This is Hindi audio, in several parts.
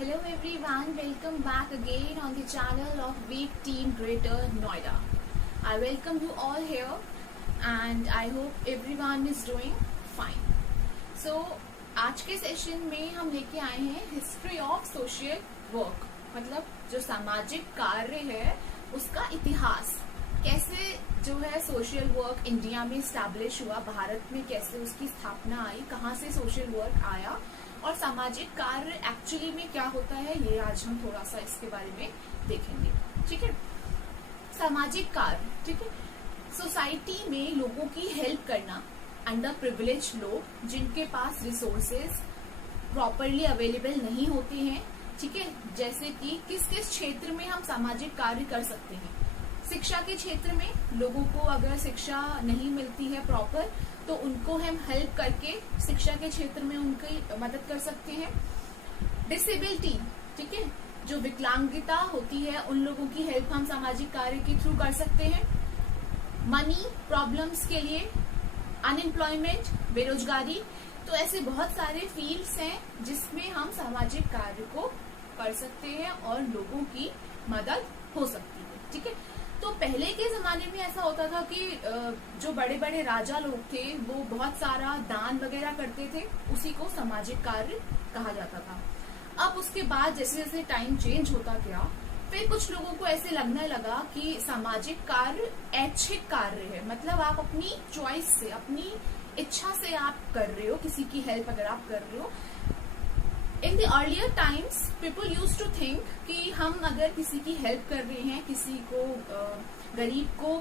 Hello everyone, welcome back again on the channel of Week Team Greater Noida. I welcome you all here and I hope everyone is doing fine. So आज के सेशन में हम लेके आए हैं हिस्ट्री ऑफ सोशल वर्क, मतलब जो सामाजिक कार्य है उसका इतिहास, कैसे जो है सोशल वर्क इंडिया में स्टैब्लिश हुआ, भारत में कैसे उसकी स्थापना आई, कहाँ से सोशल वर्क आया और सामाजिक कार्य एक्चुअली में क्या होता है, ये आज हम थोड़ा सा इसके बारे में देखेंगे। ठीक है, सामाजिक कार्य, ठीक है, सोसाइटी में लोगों की हेल्प करना, अंडर प्रिविलेज लोग जिनके पास रिसोर्सेज प्रॉपरली अवेलेबल नहीं होते हैं, ठीक है, जैसे कि किस किस क्षेत्र में हम सामाजिक कार्य कर सकते हैं। शिक्षा के क्षेत्र में लोगों को अगर शिक्षा नहीं मिलती है प्रॉपर, तो उनको हम हेल्प करके शिक्षा के क्षेत्र में उनकी मदद कर सकते हैं। डिसेबिलिटी, ठीक है, जो विकलांगता होती है उन लोगों की हेल्प हम सामाजिक कार्य के थ्रू कर सकते हैं। मनी प्रॉब्लम्स के लिए, अनएम्प्लॉयमेंट, बेरोजगारी, तो ऐसे बहुत सारे फील्ड्स हैं जिसमें हम सामाजिक कार्य को कर सकते हैं और लोगों की मदद हो सकती है। ठीक है, तो पहले के जमाने में ऐसा होता था कि जो बड़े बड़े राजा लोग थे वो बहुत सारा दान वगैरह करते थे, उसी को सामाजिक कार्य कहा जाता था। अब उसके बाद जैसे जैसे टाइम चेंज होता गया, फिर कुछ लोगों को ऐसे लगने लगा कि सामाजिक कार्य ऐच्छिक कार्य है, मतलब आप अपनी चॉइस से, अपनी इच्छा से आप कर रहे हो, किसी की हेल्प अगर आप कर रहे हो। In the earlier times people use to think कि हम अगर किसी की हेल्प कर रहे हैं, किसी को गरीब को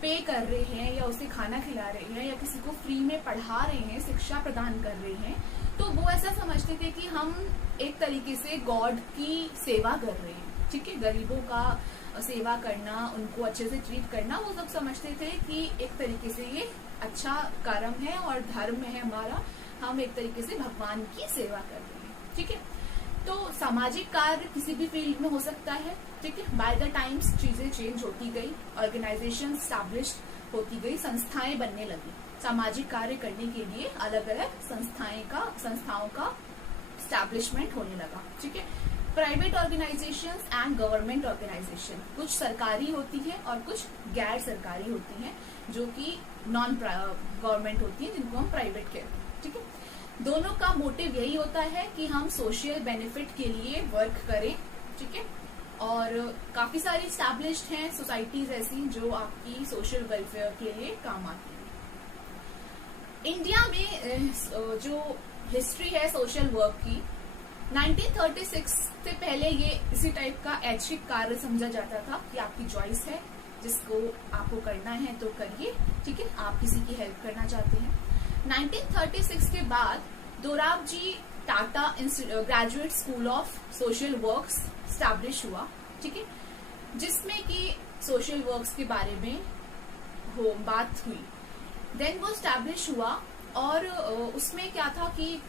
पे कर रहे हैं या उसे खाना खिला रहे हैं या किसी को फ्री में पढ़ा रहे हैं, शिक्षा प्रदान कर रहे हैं, तो वो ऐसा समझते थे कि हम एक तरीके से गॉड की सेवा कर रहे हैं। ठीक है, गरीबों का सेवा करना, उनको अच्छे से ट्रीट करना, वो सब समझते थे कि एक तरीके से ये अच्छा कर्म है और धर्म है हमारा, हम एक तरीके से भगवान की सेवा कर रहे हैं। ठीक है, तो सामाजिक कार्य किसी भी फील्ड में हो सकता है। ठीक है, बाय द टाइम्स चीजें चेंज होती गई, ऑर्गेनाइजेशन स्टैब्लिश होती गई, संस्थाएं बनने लगी, सामाजिक कार्य करने के लिए अलग अलग संस्थाओं का स्टैब्लिशमेंट होने लगा। ठीक है, private organisations and government organisation, कुछ सरकारी होती है और कुछ गैर सरकारी होती हैं, जो कि नॉन गवर्नमेंट होती है, जिनको हम प्राइवेट कहते हैं। ठीक है, दोनों का मोटिव यही होता है कि हम सोशल बेनिफिट के लिए वर्क करें। ठीक है, और काफी सारी स्टैब्लिश्ड हैं सोसाइटीज ऐसी जो आपकी सोशल वेलफेयर के लिए काम आती है। इंडिया में जो हिस्ट्री है सोशल वर्क की, 1936 से पहले ये इसी टाइप का ऐच्छिक कार्य समझा जाता था कि आपकी चॉइस है, जिसको आपको करना है तो करिए। ठीक है, आप किसी की हेल्प करना चाहते हैं। 1936 के बाद Dorabji Tata graduate school of social works establish हुआ। ठीक है, जिसमें कि सोशल वर्क्स के बारे में बात हुई। देन वो स्टैब्लिश हुआ और उसमें क्या था कि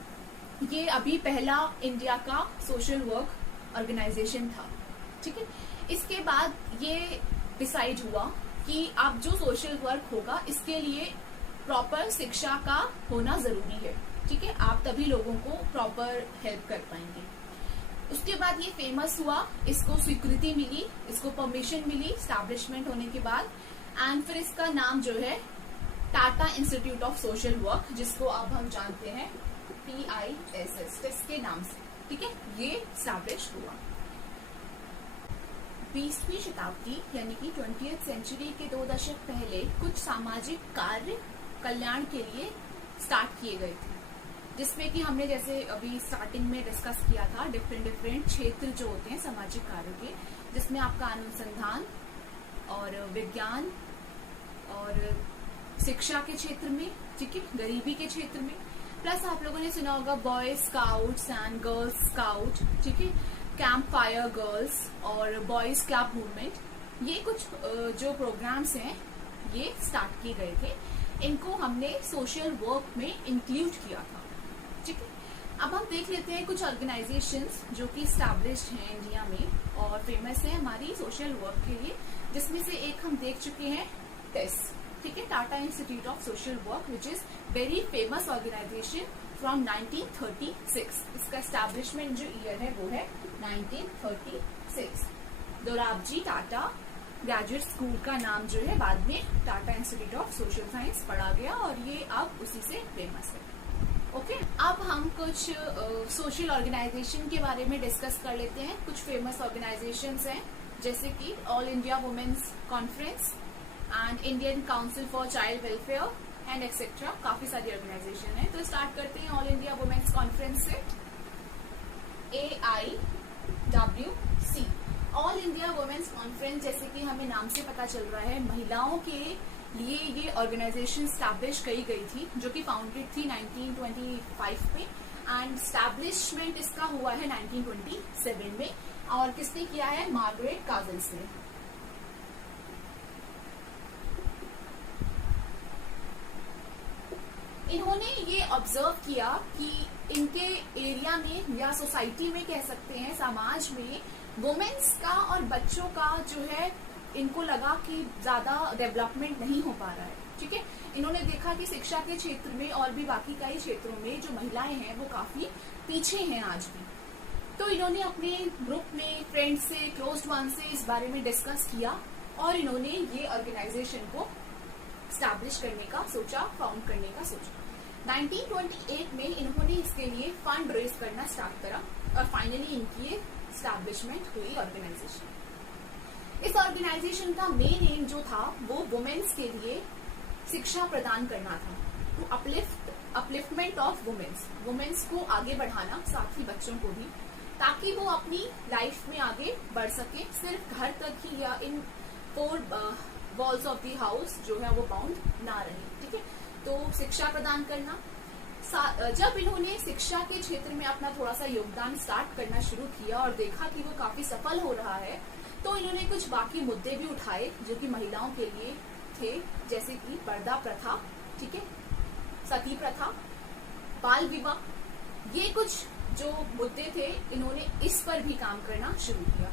ये अभी पहला इंडिया का सोशल वर्क ऑर्गेनाइजेशन था। ठीक है, इसके बाद ये डिसाइड हुआ कि अब जो सोशल वर्क होगा इसके लिए प्रॉपर शिक्षा का होना जरूरी है। ठीक है, आप तभी लोगों को प्रॉपर हेल्प कर पाएंगे। उसके बाद ये फेमस हुआ, इसको स्वीकृति मिली, इसको परमिशन मिली स्टैब्लिशमेंट होने के बाद, एंड फिर इसका नाम जो है Tata institute of social work, जिसको अब हम जानते हैं TISS, इसके नाम से। ठीक है, ये स्टैब्लिश हुआ। 20वीं शताब्दी यानी कि 20th सेंचुरी के 2 दशक पहले कुछ सामाजिक कार्य कल्याण के लिए स्टार्ट किए गए थे, जिसमें कि हमने जैसे अभी स्टार्टिंग में डिस्कस किया था डिफरेंट क्षेत्र जो होते हैं सामाजिक कार्य के, जिसमें आपका अनुसंधान और विज्ञान और शिक्षा के क्षेत्र में, ठीक है, गरीबी के क्षेत्र में, प्लस आप लोगों ने सुना होगा boy scouts and girls scout, ठीक है, कैंप फायर गर्ल्स और बॉयज क्लब मूवमेंट, ये कुछ जो प्रोग्राम्स हैं ये स्टार्ट किए गए थे। इनको हमने सोशल वर्क में इंक्लूड किया था। ठीक है, अब हम देख लेते हैं कुछ ऑर्गेनाइजेशंस जो कि स्टैब्लिश्ड हैं इंडिया में और फेमस है हमारी सोशल वर्क के लिए, जिसमें से एक हम देख चुके हैं, टेस। ठीक है, Tata institute of social work, which is very famous organisation from 1936। इसका एस्टैब्लिशमेंट जो ईयर है वो है 1936। दोराबजी टाटा ग्रेजुएट स्कूल का नाम जो है बाद में Tata institute of social science पढ़ा गया और ये अब उसी से फेमस है। ओके, अब हम कुछ सोशल ऑर्गेनाइजेशन के बारे में डिस्कस कर लेते हैं। कुछ फेमस ऑर्गेनाइजेशंस हैं जैसे कि all India women's conference and Indian council for child welfare and etcetera. काफी सारी ऑर्गेनाइजेशन है। तो स्टार्ट करते हैं ऑल इंडिया वुमेन्स कॉन्फ्रेंस से। AIWC all India women's conference, जैसे कि हमें नाम से पता चल रहा है, महिलाओं के लिए ये ऑर्गेनाइजेशन स्टैब्लिश की गई थी जो कि फाउंडेड थी 1925 में एंड स्टैब्लिशमेंट इसका हुआ है 1927 में। और किसने किया है? मार्गरेट काजन्स ने। इन्होंने ये ऑब्जर्व किया कि इनके एरिया में या सोसाइटी में कह सकते हैं, समाज में वुमेन्स का और बच्चों का जो है, इनको लगा कि ज्यादा डेवलपमेंट नहीं हो पा रहा है। ठीक है, इन्होंने देखा कि शिक्षा के क्षेत्र में और भी बाकी कई क्षेत्रों में जो महिलाएं हैं वो काफी पीछे हैं आज भी। तो इन्होंने अपने ग्रुप में फ्रेंड्स से, क्लोज्ड वन से इस बारे में डिस्कस किया और इन्होंने ये ऑर्गेनाइजेशन को स्टैब्लिश करने का सोचा, फाउंड करने का सोचा। 1928 में इन्होंने इसके लिए फंड रेज करना स्टार्ट करा और फाइनली इनकी स्टैब्लिशमेंट हुई ऑर्गेनाइजेशन। इस ऑर्गेनाइजेशन का मेन एम जो था वो वुमेन्स के लिए शिक्षा प्रदान करना था, टू अपलिफ्टमेंट ऑफ वुमेन्स को आगे बढ़ाना, साथ ही बच्चों को भी, ताकि वो अपनी लाइफ में आगे बढ़ सके। सिर्फ घर तक ही या इन 4 वॉल्स ऑफ द हाउस जो है वो बाउंड ना रहे। ठीक है, तो शिक्षा प्रदान करना। जब इन्होंने शिक्षा के क्षेत्र में अपना थोड़ा सा योगदान स्टार्ट करना शुरू किया और देखा कि वो काफी सफल हो रहा है, तो इन्होंने कुछ बाकी मुद्दे भी उठाए जो कि महिलाओं के लिए थे, जैसे कि पर्दा प्रथा, ठीक है, सती प्रथा, बाल विवाह। ये कुछ जो मुद्दे थे, इन्होंने इस पर भी काम करना शुरू किया।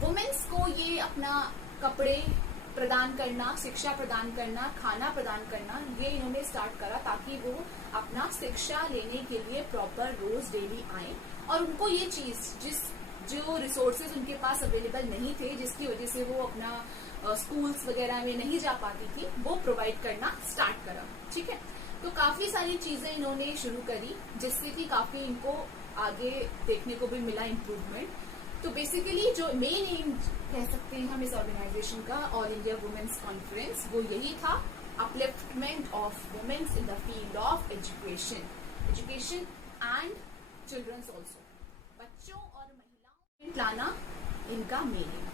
वुमेन्स को ये अपना कपड़े प्रदान करना, शिक्षा प्रदान करना, खाना प्रदान करना, ये इन्होंने स्टार्ट करा ताकि वो अपना शिक्षा लेने के लिए प्रॉपर रोज डेली आए और उनको ये चीज जो रिसोर्सेज उनके पास अवेलेबल नहीं थे, जिसकी वजह से वो अपना स्कूल्स वगैरह में नहीं जा पाती थी, वो प्रोवाइड करना स्टार्ट करा। ठीक है, तो काफी सारी चीजें इन्होंने शुरू करी जिससे कि काफी इनको आगे देखने को भी मिला इम्प्रूवमेंट। तो बेसिकली जो मेन एम कह सकते हैं हम इस ऑर्गेनाइजेशन का, ऑल इंडिया वुमेन्स कॉन्फ्रेंस, वो यही था, upliftment of women's in the field of education and children's also. बच्चों और महिलाओं लाना इनका मेन एम।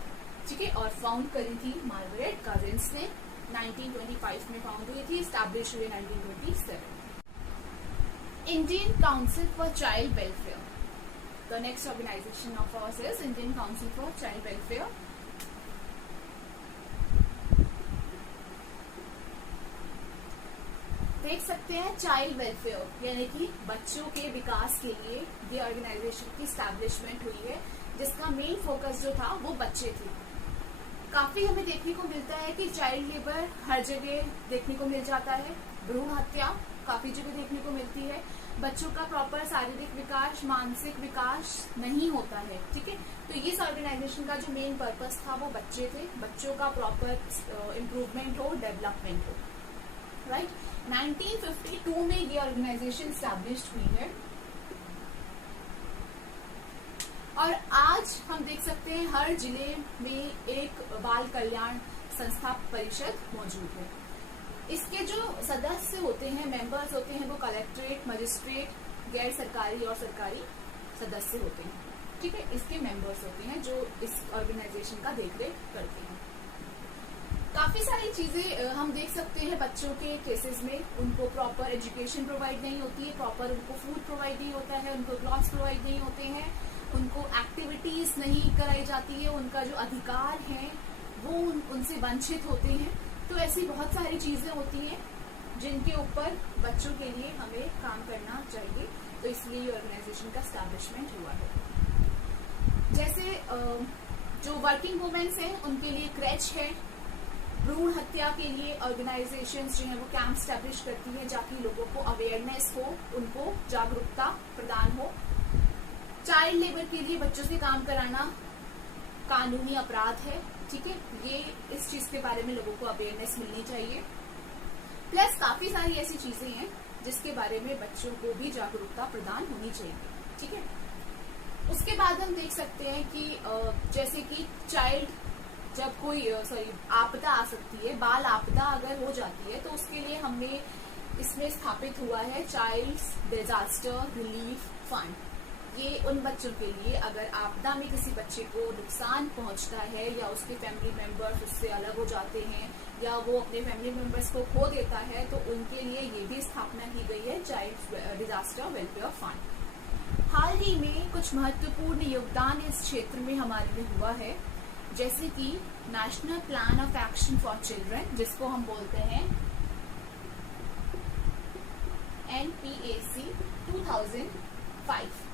ठीक है, और फाउंड करी थी मार्गरेट काजन्स ने, 1925 में फाउंड हुई थी, स्टैब्लिश हुई 1927। Indian council for child welfare, the next organization of ours is Indian Council for Child Welfare. देख सकते हैं चाइल्ड वेलफेयर यानी कि बच्चों के विकास के लिए ये ऑर्गेनाइजेशन की स्टैब्लिशमेंट हुई है, जिसका मेन फोकस जो था वो बच्चे थे। काफी हमें देखने को मिलता है कि चाइल्ड लेबर हर जगह देखने को मिल जाता है, भ्रूण हत्या काफी जगह देखने को मिलती है, बच्चों का प्रॉपर शारीरिक विकास, मानसिक विकास नहीं होता है। ठीक है, तो इस ऑर्गेनाइजेशन का जो मेन पर्पस था वो बच्चे थे, बच्चों का प्रॉपर इम्प्रूवमेंट हो, डेवलपमेंट हो। राइट, 1952 में ये ऑर्गेनाइजेशन स्टैब्लिश्ड हुई है और आज हम देख सकते हैं हर जिले में एक बाल कल्याण संस्था परिषद मौजूद है। इसके जो सदस्य होते हैं, मेंबर्स होते हैं, वो कलेक्ट्रेट, मजिस्ट्रेट, गैर सरकारी और सरकारी सदस्य होते हैं। ठीक है, इसके मेंबर्स होते हैं जो इस ऑर्गेनाइजेशन का देखरेख करते हैं। काफी सारी चीजें हम देख सकते हैं बच्चों के केसेस में, उनको प्रॉपर एजुकेशन प्रोवाइड नहीं होती है, प्रॉपर उनको फूड प्रोवाइड नहीं होता है, उनको क्लॉथ्स प्रोवाइड नहीं होते हैं, उनको एक्टिविटीज नहीं कराई जाती है, उनका जो अधिकार है वो उनसे वंचित होते हैं। तो ऐसी बहुत सारी चीजें होती हैं जिनके ऊपर बच्चों के लिए हमें काम करना चाहिए, तो इसलिए ये ऑर्गेनाइजेशन का स्टैब्लिशमेंट हुआ है। जैसे जो वर्किंग वुमेन्स हैं उनके लिए क्रेच है, भ्रूण हत्या के लिए ऑर्गेनाइजेशंस जो है वो कैंप स्टैब्लिश करती है, ताकि लोगों को अवेयरनेस हो, उनको जागरूकता प्रदान हो। चाइल्ड लेबर के लिए बच्चों से काम कराना कानूनी अपराध है, ठीक है, ये इस चीज के बारे में लोगों को अवेयरनेस मिलनी चाहिए। प्लस काफी सारी ऐसी चीजें हैं जिसके बारे में बच्चों को भी जागरूकता प्रदान होनी चाहिए, ठीक है। उसके बाद हम देख सकते हैं कि जैसे कि चाइल्ड जब कोई आपदा आ सकती है, बाल आपदा अगर हो जाती है, तो उसके लिए हमने इसमें स्थापित हुआ है चाइल्ड डिजास्टर रिलीफ फंड। ये उन बच्चों के लिए अगर आपदा में किसी बच्चे को नुकसान पहुंचता है या उसके फैमिली मेंबर्स उससे अलग हो जाते हैं या वो अपने फैमिली मेंबर्स को खो देता है, तो उनके लिए ये भी स्थापना की गई है चाइल्ड डिजास्टर वेलफेयर फंड। हाल ही में कुछ महत्वपूर्ण योगदान इस क्षेत्र में हमारे लिए हुआ है, जैसे कि national plan of action for children, जिसको हम बोलते हैं NPAC 2005।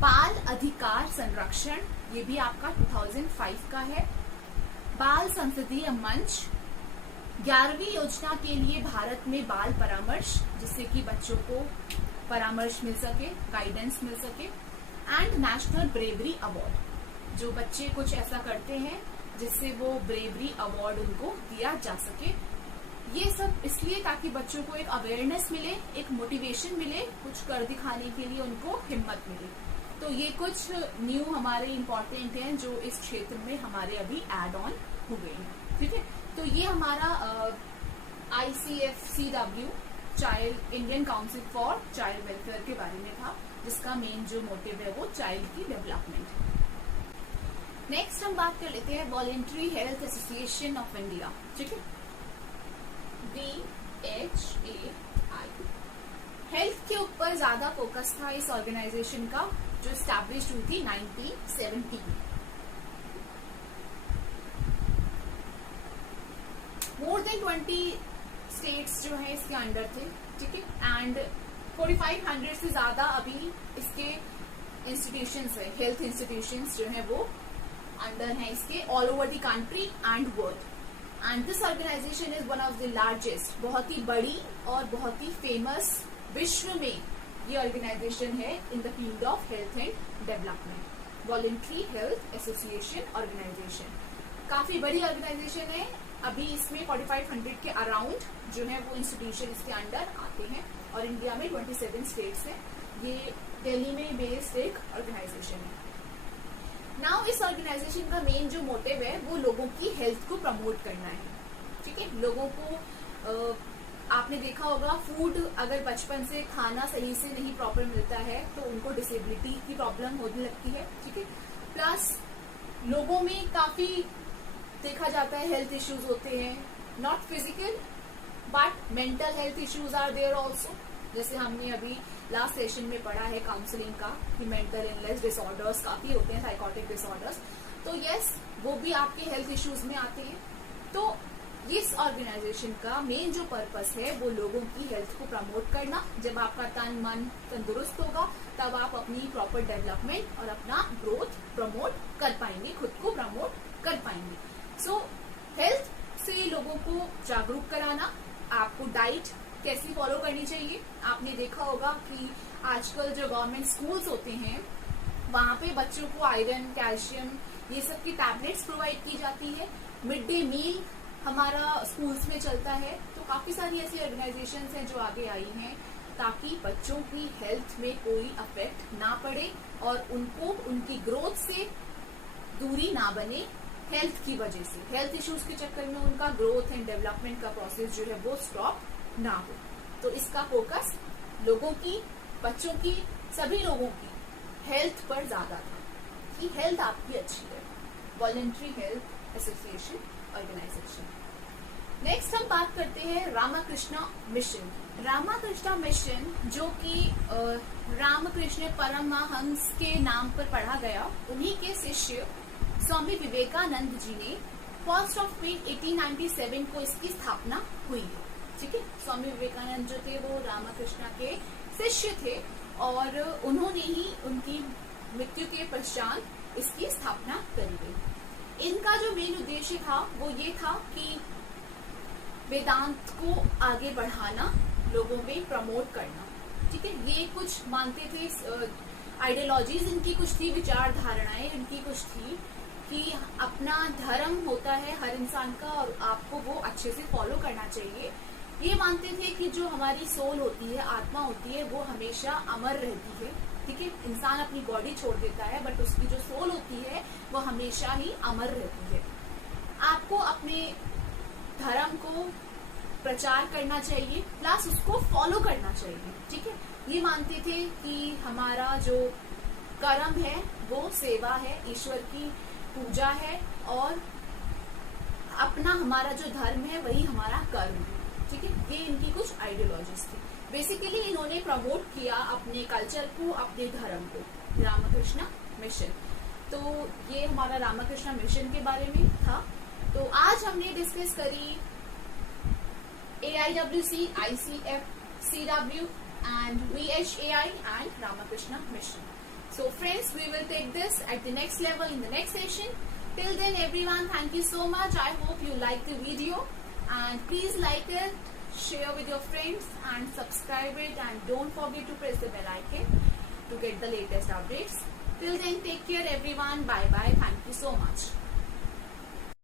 बाल अधिकार संरक्षण, ये भी आपका 2005 का है। बाल संसदीय मंच, 11वीं योजना के लिए भारत में बाल परामर्श, जिससे कि बच्चों को परामर्श मिल सके, गाइडेंस मिल सके। एंड नेशनल ब्रेवरी अवार्ड, जो बच्चे कुछ ऐसा करते हैं जिससे वो ब्रेवरी अवार्ड उनको दिया जा सके। ये सब इसलिए ताकि बच्चों को एक अवेयरनेस मिले, एक मोटिवेशन मिले, कुछ कर दिखाने के लिए उनको हिम्मत मिले। तो ये कुछ न्यू हमारे इम्पोर्टेंट हैं जो इस क्षेत्र में हमारे अभी एड ऑन हो गए हैं, ठीक है। तो ये हमारा ICFCW child Indian council for child welfare के बारे में था, जिसका मेन जो मोटिव है वो चाइल्ड की डेवलपमेंट है। नेक्स्ट हम बात कर लेते हैं voluntary health association of India, ठीक है, VHAI। हेल्थ के ऊपर ज्यादा फोकस था इस ऑर्गेनाइजेशन का, जो स्टैब्लिश हुई थी 1970 में। मोर देन 20 स्टेट्स जो है इसके अंडर थे, ठीक है। एंड 4500 से ज्यादा अभी इसके इंस्टीट्यूशंस है, हेल्थ इंस्टीट्यूशंस जो है वो अंडर हैं इसके, all over the country and world. And this organisation is one of the largest, बहुत ही बड़ी और बहुत ही फेमस, विश्व में ये ऑर्गेनाइजेशन है in the field of health and development. Voluntary health association organisation काफी बड़ी ऑर्गेनाइजेशन है। अभी इसमें 4500 के अराउंड जो है वो इंस्टीट्यूशन इसके अंडर आते हैं, और इंडिया में 27 स्टेट्स हैं। ये दिल्ली में बेस्ड एक ऑर्गेनाइजेशन है। नाउ इस ऑर्गेनाइजेशन का मेन जो मोटिव है वो लोगों की हेल्थ को प्रमोट करना है, ठीक है। लोगों को आपने देखा होगा, फूड अगर बचपन से खाना सही से नहीं प्रॉपर मिलता है तो उनको डिसेबिलिटी की प्रॉब्लम होने लगती है, ठीक है। प्लस लोगों में काफी देखा जाता है हेल्थ इश्यूज होते हैं, not physical but mental health issues are there also. जैसे हमने अभी लास्ट सेशन में पढ़ा है काउंसलिंग का कि मेंटल इलनेस डिसऑर्डर्स काफी होते हैं, साइकोटिक डिसऑर्डर्स, तो यस वो भी आपके हेल्थ इश्यूज में आते हैं। तो इस ऑर्गेनाइजेशन का मेन जो पर्पस है वो लोगों की हेल्थ को प्रमोट करना। जब आपका तन मन तंदुरुस्त होगा तब आप अपनी प्रॉपर डेवलपमेंट और अपना ग्रोथ प्रमोट कर पाएंगे, खुद को प्रमोट कर पाएंगे। सो हेल्थ से लोगों को जागरूक कराना, आपको डाइट कैसी फॉलो करनी चाहिए। आपने देखा होगा कि आजकल जो गवर्नमेंट स्कूल्स होते हैं वहाँ पे बच्चों को आयरन, कैल्शियम, ये सब की टैबलेट्स प्रोवाइड की जाती है। मिड डे मील हमारा स्कूल्स में चलता है। तो काफी सारी ऐसी ऑर्गेनाइजेशंस हैं जो आगे आई हैं ताकि बच्चों की हेल्थ में कोई अफेक्ट ना पड़े और उनको उनकी ग्रोथ से दूरी ना बने हेल्थ की वजह से, हेल्थ इश्यूज के चक्कर में उनका ग्रोथ एंड डेवलपमेंट का प्रोसेस जो है वो स्टॉप ना हो। तो इसका फोकस लोगों की, बच्चों की, सभी लोगों की हेल्थ पर ज्यादा था कि हेल्थ आपकी अच्छी रहे। Voluntary health association organisation. Next हम बात करते हैं रामकृष्ण मिशन। रामकृष्ण मिशन जो कि रामकृष्ण परमहंस के नाम पर पढ़ा गया, उन्हीं के शिष्य स्वामी विवेकानंद जी ने 1 अप्रैल 1897 को इसकी स्थापना हुई है, ठीक है। स्वामी विवेकानंद जो थे वो रामकृष्ण के शिष्य थे और उन्होंने ही उनकी मृत्यु के पश्चात इसकी स्थापना करी गई। इनका जो मेन उद्देश्य था वो ये था कि वेदांत को आगे बढ़ाना, लोगों में प्रमोट करना। ठीक है, ये कुछ मानते थे, आइडियोलॉजीज इनकी कुछ थी, विचारधारणाएं इनकी कुछ थी कि अपना धर्म होता है हर इंसान का और आपको वो अच्छे से फॉलो करना चाहिए। ये मानते थे कि जो हमारी सोल होती है, आत्मा होती है, वो हमेशा अमर रहती है। ठीक है, इंसान अपनी बॉडी छोड़ देता है बट उसकी जो सोल होती है वो हमेशा ही अमर रहती है। आपको अपने धर्म को प्रचार करना चाहिए प्लस उसको फॉलो करना चाहिए। ठीक है, ये मानते थे कि हमारा जो कर्म है वो सेवा है, ईश्वर की पूजा है और अपना हमारा जो धर्म है वही हमारा कर्म है। ठीक है, ये इनकी कुछ आइडियोलॉजीज थी। बेसिकली इन्होंने प्रमोट किया अपने कल्चर को, अपने धर्म को, रामकृष्ण मिशन। तो ये हमारा रामकृष्ण मिशन के बारे में था। तो आज हमने डिस्कस करी AIWC, ICF, CW and VHAI and Ramakrishna Mission. So friends, we will take this at the next level in the next session. Till then everyone, thank you so much. I hope you like the video and please like it, share with your friends and subscribe it, and don't forget to press the bell icon to get the latest updates. Till then, take care everyone. Bye bye. Thank you so much.